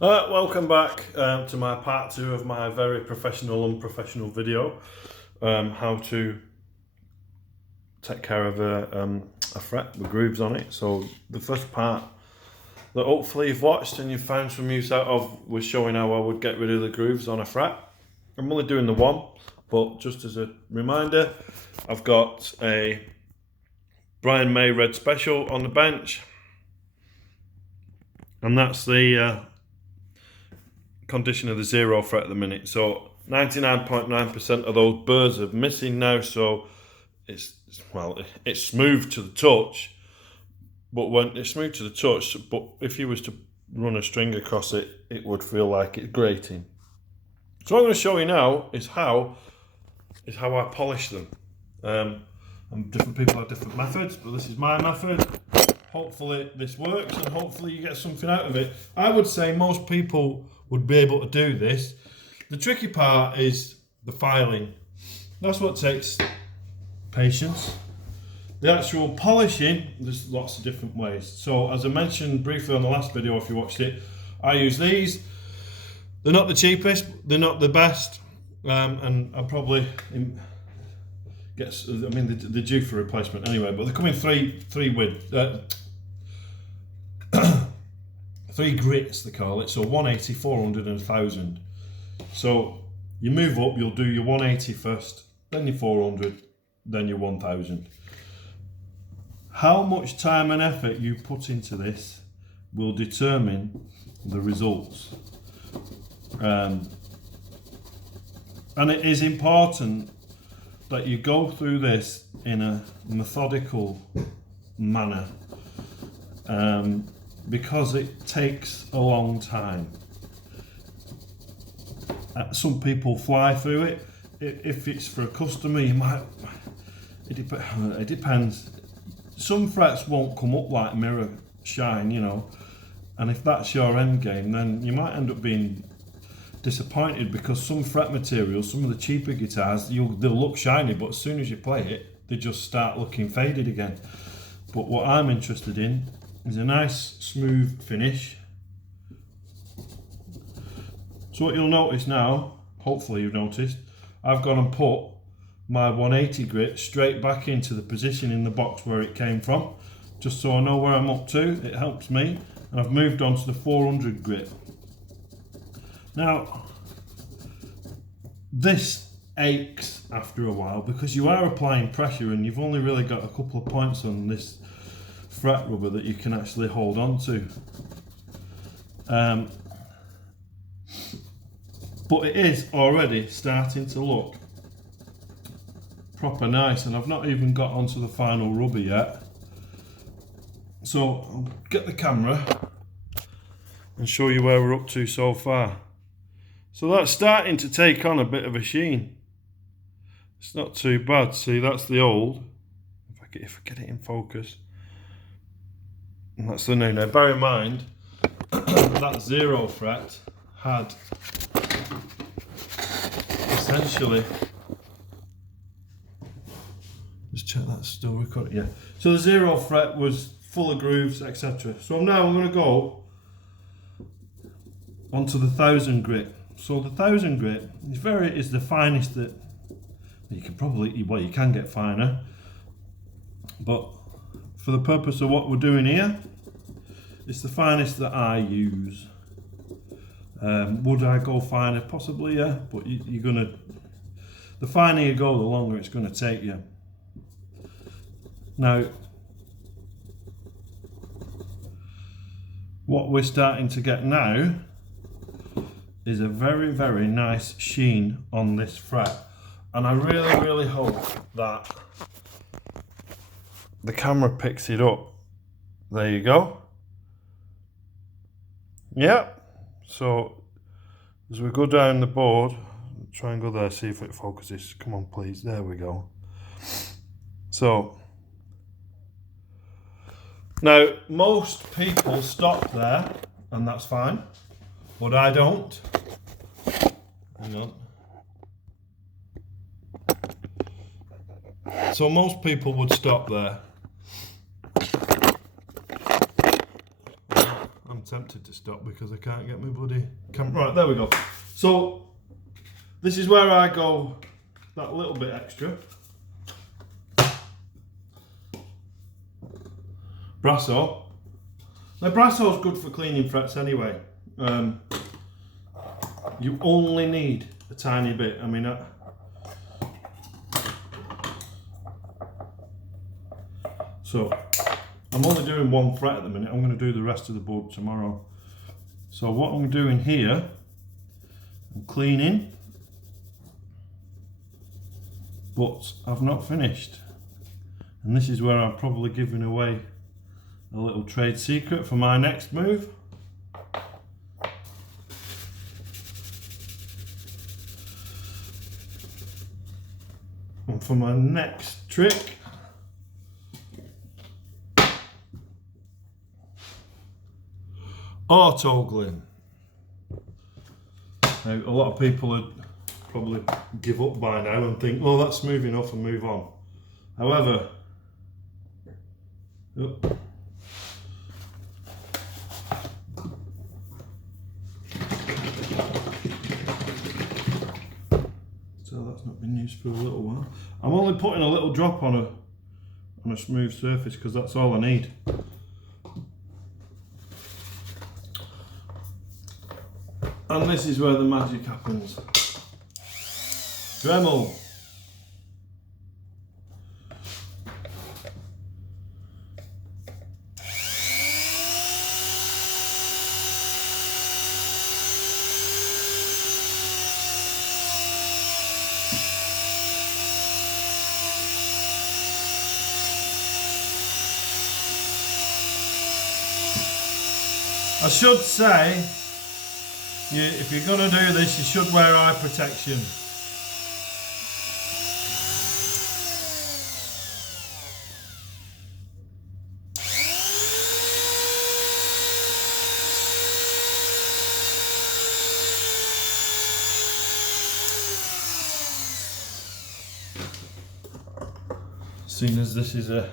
Welcome back to my part 2 of my very professional unprofessional video, how to take care of a fret with grooves on it. So the first part that hopefully you've watched and you've found some use out of was showing how I would get rid of the grooves on a fret. I'm only doing the one, but just as a reminder, I've got a Brian May Red Special on the bench, and that's the condition of the 0 fret at the minute. So 99.9% of those burrs are missing now, so it's smooth to the touch, but when it's smooth to the touch, but if you was to run a string across it, it would feel like it's grating. So what I'm going to show you now is how I polish them. And different people have different methods, but this is my method. Hopefully this works and hopefully you get something out of it. I would say most people would be able to do this. The tricky part is the filing. That's what takes patience. The actual polishing, there's lots of different ways. So as I mentioned briefly on the last video, if you watched it, I use these. They're not the cheapest, they're not the best, and I'll probably they're due for replacement anyway, but they come in three grits, they call it. So 180, 400 and 1000. So you move up, you'll do your 180 first, then your 400, then your 1000. How much time and effort you put into this will determine the results. And it is important that you go through this in a methodical manner, because it takes a long time. Some people fly through it. If it's for a customer, you might. It depends. Some frets won't come up like mirror shine, you know, and if that's your end game, then you might end up being disappointed, because some fret materials, some of the cheaper guitars, they'll look shiny, but as soon as you play it, they just start looking faded again. But what I'm interested in is a nice smooth finish. So what you'll notice now, hopefully you've noticed, I've gone and put my 180 grit straight back into the position in the box where it came from, just so I know where I'm up to. It helps me. And I've moved on to the 400 grit. Now, this aches after a while because you are applying pressure and you've only really got a couple of points on this fret rubber that you can actually hold on to. But it is already starting to look proper nice, and I've not even got onto the final rubber yet. So I'll get the camera and show you where we're up to so far. So that's starting to take on a bit of a sheen. It's not too bad. See, that's the old. If I get it in focus. And that's the new. Now bear in mind, that 0 fret had essentially, just check that's still recording. Yeah. So the 0 fret was full of grooves, etc. So now I'm going to go onto the 1000 grit. So the 1000 grit is the finest that you can probably, well, you can get finer, but for the purpose of what we're doing here, it's the finest that I use. Would I go finer? Possibly, yeah, but you're gonna, the finer you go, the longer it's gonna take you. Now, what we're starting to get now is a very, very nice sheen on this fret, and I really, really hope that the camera picks it up. There you go. Yep. So as we go down the board, try and go there, see if it focuses. Come on, please. There we go. So now most people stop there, and that's fine, but I don't. Hang on. So most people would stop there. I'm I'm tempted to stop because I can't get my bloody camera. Right, there we go. So this is where I go that little bit extra. Brasso. Now Brasso is good for cleaning frets anyway. You only need a tiny bit. I mean, so I'm only doing one fret at the minute. I'm going to do the rest of the board tomorrow. So what I'm doing here, I'm cleaning, but I've not finished. And this is where I'm probably giving away a little trade secret for my next move. And for my next trick, auto glue. Now, a lot of people would probably give up by now and think, oh, that's smooth enough, and move on. However, so that's not been used for a little while. I'm only putting a little drop on a smooth surface because that's all I need. And this is where the magic happens. Dremel. I should say, if you're going to do this, you should wear eye protection. Seeing as this is a